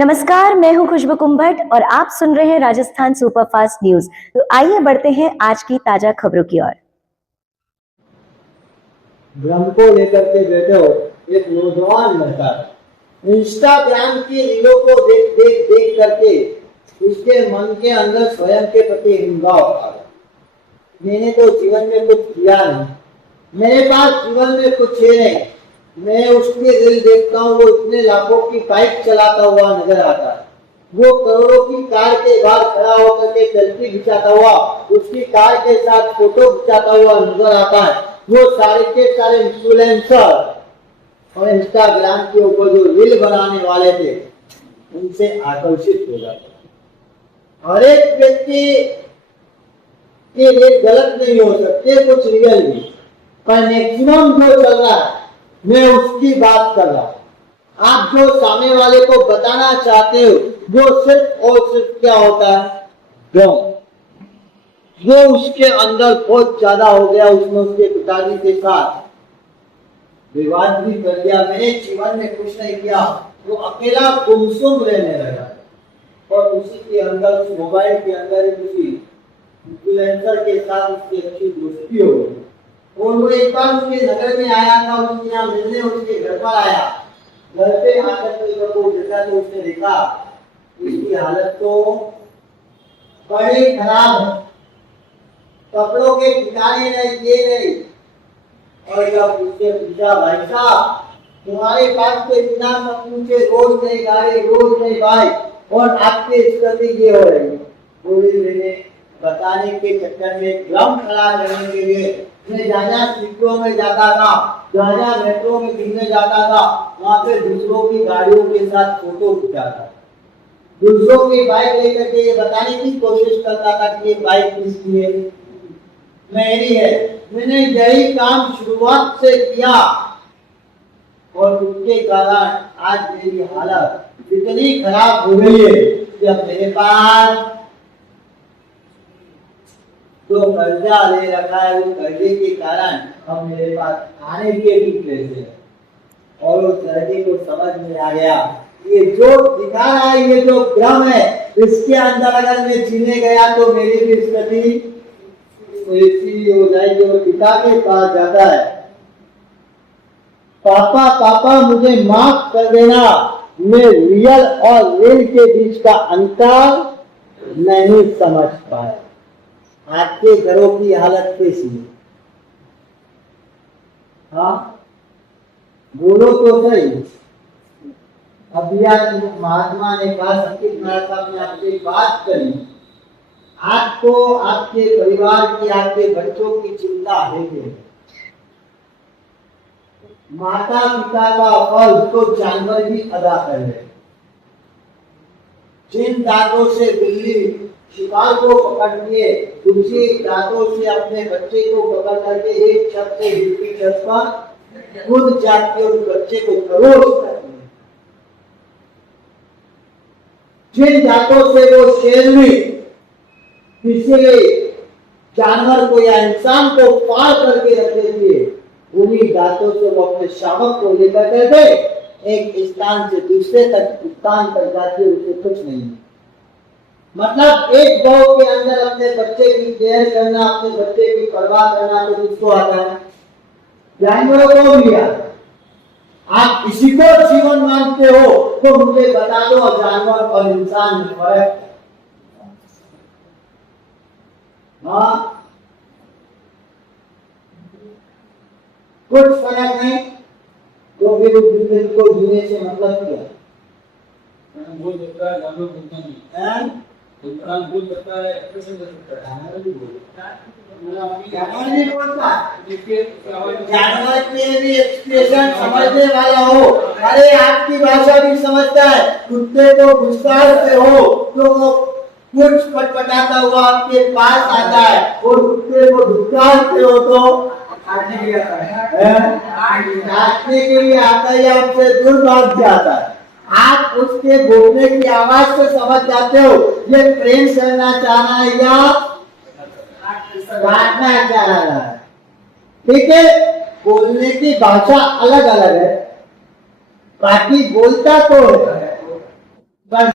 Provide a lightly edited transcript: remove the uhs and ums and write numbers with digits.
नमस्कार, मैं हूं खुशबू कुंभट और आप सुन रहे हैं राजस्थान सुपरफास्ट न्यूज। तो आइए बढ़ते हैं आज की ताजा खबरों की ओर। भ्रम को लेकर के बैठे हो एक नौजवान लड़का इंस्टाग्राम की रीलों को देख देख देख करके उसके मन के अंदर स्वयं के प्रति हिंसा होता है। मैंने तो जीवन में कुछ किया नहीं, मेरे पास जीवन में कुछ है नहीं। मैं उसके रील देखता हूँ, वो इतने लाखों की बाइक चलाता हुआ नजर आता है, वो करोड़ों की कार के बाहर खड़ा होकर के सेल्फी खिंचाता हुआ उसकी कार के साथ फोटो खिंचाता हुआ नजर आता है। वो सारे के सारे इन्फ्लुएंसर और इंस्टाग्राम के ऊपर जो रील बनाने वाले थे उनसे आकर्षित हो जाते। हर एक व्यक्ति के लिए गलत नहीं हो सकते, कुछ रियल भी, पर मैक्सिमम जो चल रहा है मैं उसकी बात कर रहा हूं। आप जो सामने वाले को बताना चाहते हो वो सिर्फ और सिर्फ क्या होता है, भ्रम। वो उसके अंदर बहुत ज्यादा हो गया, उसने उसके पिताजी के साथ विवाद भी कर लिया। मैंने जीवन में कुछ नहीं किया, वो अकेला गुमसुम रहने लगा और उसी के अंदर उस मोबाइल के अंदर किसी इन्फ्लुएंसर के साथ उसकी अच्छी दोस्ती हो गई और वो एक बार उसके नगर में आया था, उसके यहाँ मिलने उसके घर पर आया। घर पे आकर के जब वो देखा तो उसने देखा उसकी हालत तो बड़ी खराब है, कपड़ों के ठिकाने नहीं, ये नहीं। और जब उससे पूछा, भाई साहब तुम्हारे पास तो इतना सब कुछ है, रोज नई गाड़ी रोज नई बाइक और आपके स्थिति ये हो रही है। बोली मैंने बताने के चक्कर में भ्रम खड़ा करने के लिए मैं जहाँ सीटों में जाता था, जहाँ मेट्रो में घूमने जाता था, वहां पे दूसरों की गाड़ियों के साथ फोटो खिंचाता, दूसरों की बाइक लेकर के ये बताने की कोशिश करता था कि ये बाइक किसकी है, मेरी है। मैंने यही काम शुरुआत से किया और उसके कारण आज मेरी हालत इतनी खराब हो गई है कि अब मेरे पास जो कर्जा ले रखा है वो कर्जे के कारण अब मेरे पास खाने के भी पैसे हैं। और उस लड़के को समझ में आ गया ये जो दिखा रहा है, ये जो भ्रम है, इसके अंदर अगर मैं जीने गया तो मेरी भी स्थिति ऐसी हो जाएगी। और पिता के पास जाता है, पापा पापा मुझे माफ कर देना, मैं रियल और रियल के बीच का अंतर नहीं समझ पाया। आपके घरों की हालत कैसी है? हाँ बोलो तो सही। अभी आज महात्मा ने कहा, संकीर्त महाराज साहब ने आपसे बात करी, आपको आपके परिवार की, आपके बच्चों की चिंता है कि माता पिता का फर्ज तो जानवर भी अदा कर रहे। जिन दांतों से बिल्ली शिकार को पकड़ लिए, दूसरी दांतों से अपने बच्चे को पकड़ करके एक छत से दूसरी छत पर कूद जाती और बच्चे को खरोच करती है। जिन दांतों से वो शेरनी किसी जानवर को या इंसान को पार करके रख देती है, उन्हीं दांतों से वो अपने शावक को लेकर करके एक स्थान से दूसरे तक स्थान पर जाती है, उसे कुछ नहीं। मतलब एक गौ के अंदर अपने बच्चे की केयर करना, अपने बच्चे की परवाह करना तो किसको आता है? जानवरों को भी आता है। आप किसी को जीवन मानते हो तो मुझे बता दो, जानवर और इंसान में फर्क। हाँ कुछ फर्क नहीं तो फिर उस जिंदगी को जीने से मतलब क्या? बोल सकता है, जानवर बोलता नहीं, इंसान बोल सकता है, एक्सप्रेशन कर सकता है, जानवर नहीं बोलता। जानवर नहीं बोलता, जानवर के भी एक्सप्रेशन समझने वाला हो। अरे आपकी भाषा भी समझता है। कुत्ते को गुस्साते हो तो वो कुछ पटपटाता हुआ आपके पास आता है और कुत्ते को गुस्साते हो तो काटने के लिए आता है, आपसे दूर भाग जाता है। आप उसके बोलने की आवाज से समझ जाते हो ये प्रेम करना चाह रहा है या काटना चाह रहा है। ठीक है, बोलने की भाषा अलग अलग है, बाकी बोलता तो है। पर